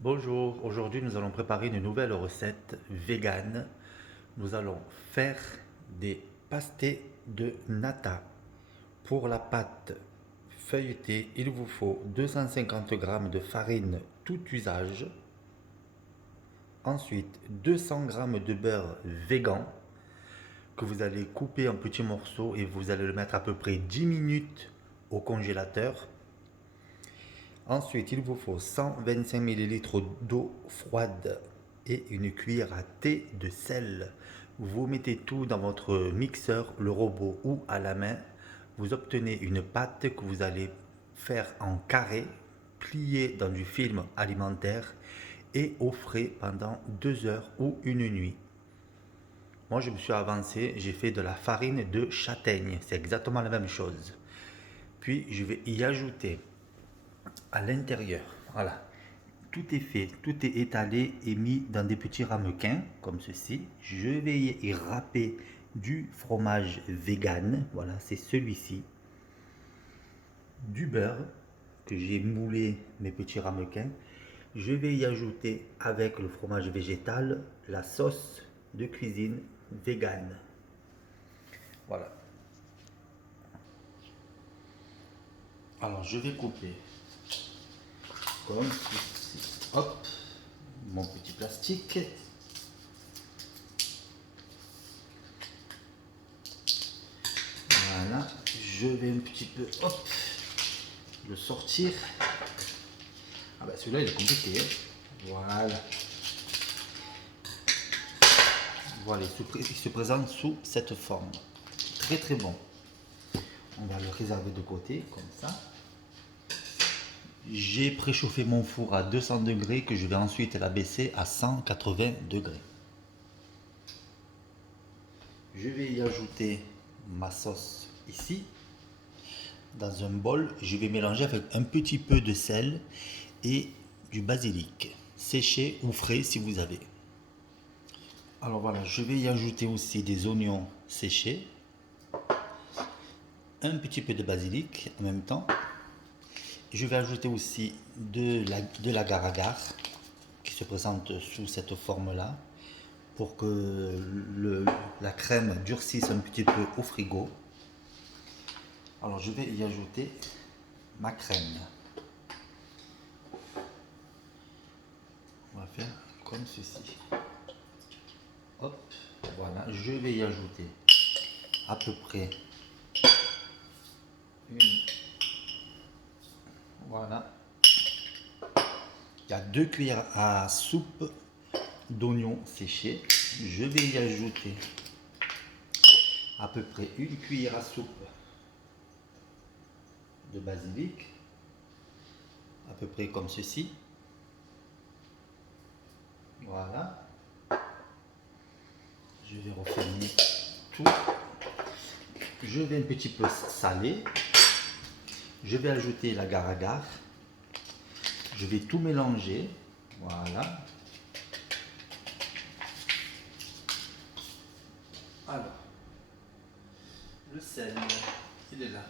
Bonjour, aujourd'hui nous allons préparer une nouvelle recette végane. Nous allons faire des pastés de nata. Pour la pâte feuilletée, il vous faut 250 g de farine tout usage. Ensuite, 200 g de beurre végan que vous allez couper en petits morceaux et vous allez le mettre à peu près 10 minutes au congélateur. Ensuite, il vous faut 125 ml d'eau froide et une cuillère à thé de sel. Vous mettez tout dans votre mixeur, le robot ou à la main. Vous obtenez une pâte que vous allez faire en carré, plier dans du film alimentaire et au frais pendant 2 heures ou une nuit. Moi, je me suis avancé, j'ai fait de la farine de châtaigne. C'est exactement la même chose. Puis, je vais y ajouter à l'intérieur. Voilà. Tout est fait, tout est étalé et mis dans des petits ramequins comme ceci. Je vais y râper du fromage vegan. Voilà, c'est celui-ci. Du beurre que j'ai moulé mes petits ramequins. Je vais y ajouter avec le fromage végétal la sauce de cuisine vegan. Voilà. Alors je vais couper comme ceci. Hop, mon petit plastique. Voilà, je vais un petit peu, hop, le sortir. Ah bah celui-là il est compliqué. Voilà. Voilà, il se présente sous cette forme. Très très bon. On va le réserver de côté, comme ça. J'ai préchauffé mon four à 200 degrés que je vais ensuite l'abaisser à 180 degrés. Je vais y ajouter ma sauce ici. Dans un bol, je vais mélanger avec un petit peu de sel et du basilic, séché ou frais si vous avez. Alors voilà, je vais y ajouter aussi des oignons séchés, un petit peu de basilic en même temps. Je vais ajouter aussi de l'agar-agar qui se présente sous cette forme-là pour que la crème durcisse un petit peu au frigo. Alors je vais y ajouter ma crème. On va faire comme ceci. Hop, voilà, je vais y ajouter à peu près une. Voilà. Il y a 2 cuillères à soupe d'oignons séchés. Je vais y ajouter à peu près une cuillère à soupe de basilic, à peu près comme ceci. Voilà. Je vais refermer tout. Je vais un petit peu saler. Je vais ajouter l'agar-agar. Je vais tout mélanger. Voilà. Alors, le sel, il est là.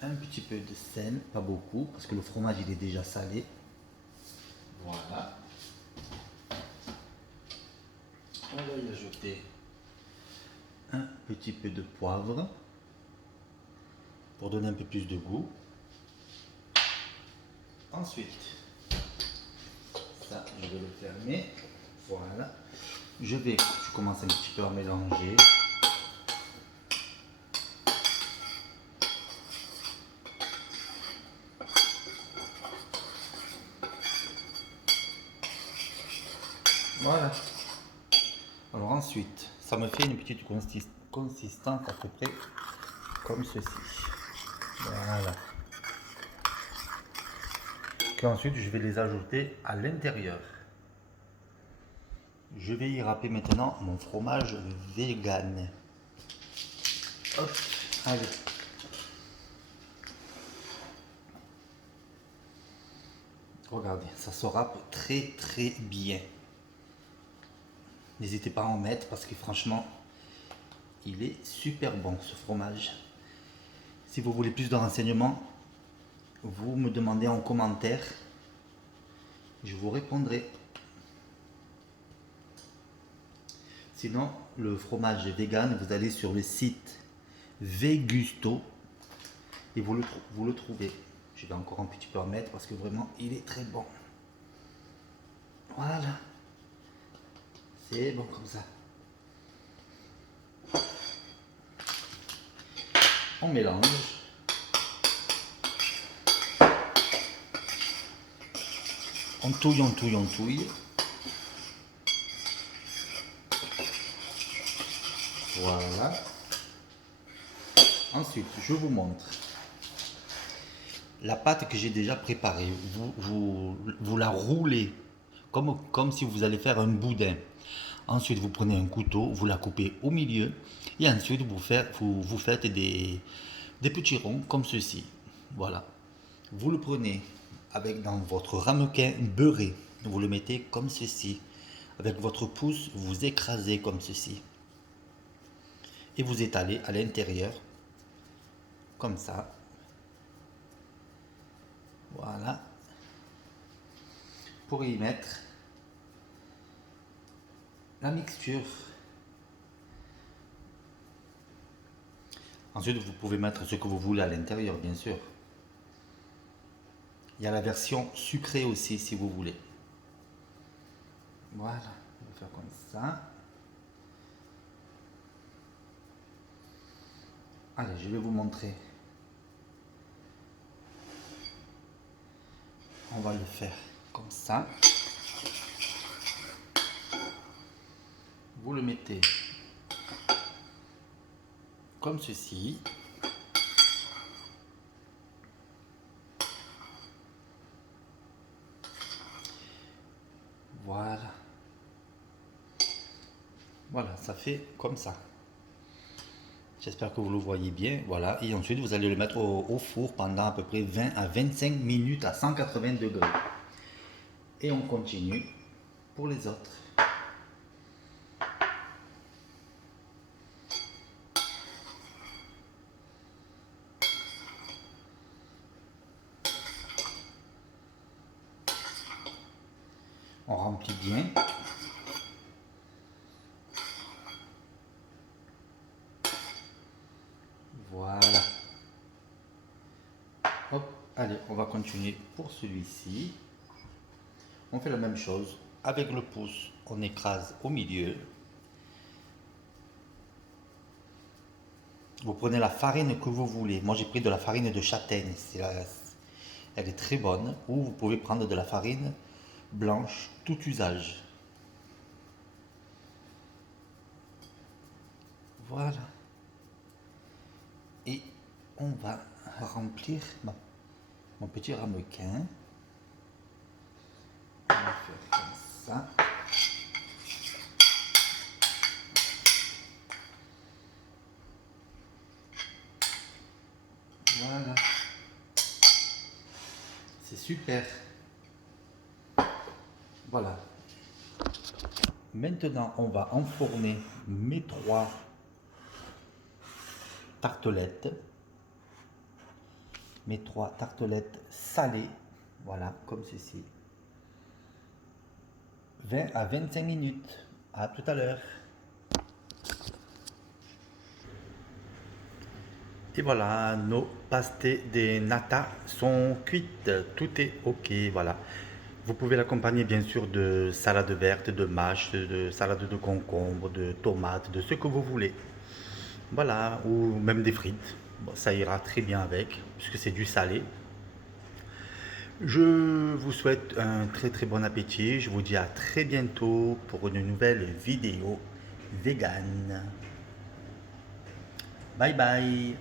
Un petit peu de sel, pas beaucoup, parce que le fromage il est déjà salé. Voilà. On va y ajouter un petit peu de poivre pour donner un peu plus de goût. Ensuite, ça, je vais le fermer. Voilà. Je commence un petit peu à mélanger. Voilà. Alors ensuite, ça me fait une petite consistance à peu près comme ceci. Voilà. Puis ensuite, je vais les ajouter à l'intérieur. Je vais y râper maintenant mon fromage vegan. Hop, allez. Regardez, ça se râpe très très bien. N'hésitez pas à en mettre parce que franchement, il est super bon ce fromage. Si vous voulez plus de renseignements, vous me demandez en commentaire. Je vous répondrai. Sinon, le fromage vegan, vous allez sur le site Vegusto et vous le trouvez. Je vais encore un petit peu en mettre parce que vraiment, il est très bon. Voilà. C'est bon comme ça. On mélange. On touille, on touille, on touille. Voilà. Ensuite, je vous montre la pâte que j'ai déjà préparée. Vous la roulez comme si vous allez faire un boudin. Ensuite, vous prenez un couteau, vous la coupez au milieu et ensuite vous faites des petits ronds comme ceci. Voilà. Vous le prenez avec dans votre ramequin beurré. Vous le mettez comme ceci. Avec votre pouce, vous écrasez comme ceci. Et vous étalez à l'intérieur comme ça. Voilà. Pour y mettre la mixture. Ensuite, vous pouvez mettre ce que vous voulez à l'intérieur, bien sûr. Il y a la version sucrée aussi, si vous voulez. Voilà, on va faire comme ça. Allez, je vais vous montrer. On va le faire comme ça. Vous le mettez comme ceci. Voilà. Voilà, ça fait comme ça. J'espère que vous le voyez bien. Voilà. Et ensuite, vous allez le mettre au four pendant à peu près 20 à 25 minutes à 180 degrés. Et on continue pour les autres. On remplit bien. Voilà. Hop, allez, on va continuer pour celui-ci. On fait la même chose. Avec le pouce, on écrase au milieu. Vous prenez la farine que vous voulez. Moi, j'ai pris de la farine de châtaigne. Elle est très bonne. Ou vous pouvez prendre de la farine blanche, tout usage. Voilà. Et on va remplir mon petit ramequin. On va faire comme ça. Voilà. C'est super. Voilà. Maintenant, on va enfourner mes 3 tartelettes. Mes 3 tartelettes salées. Voilà, comme ceci. 20 à 25 minutes. À tout à l'heure. Et voilà, nos pastés de nata sont cuites. Tout est ok, voilà. Vous pouvez l'accompagner bien sûr de salade verte, de mâche, de salade de concombre, de tomates, de ce que vous voulez. Voilà, ou même des frites. Bon, ça ira très bien avec, puisque c'est du salé. Je vous souhaite un très très bon appétit. Je vous dis à très bientôt pour une nouvelle vidéo vegan. Bye bye.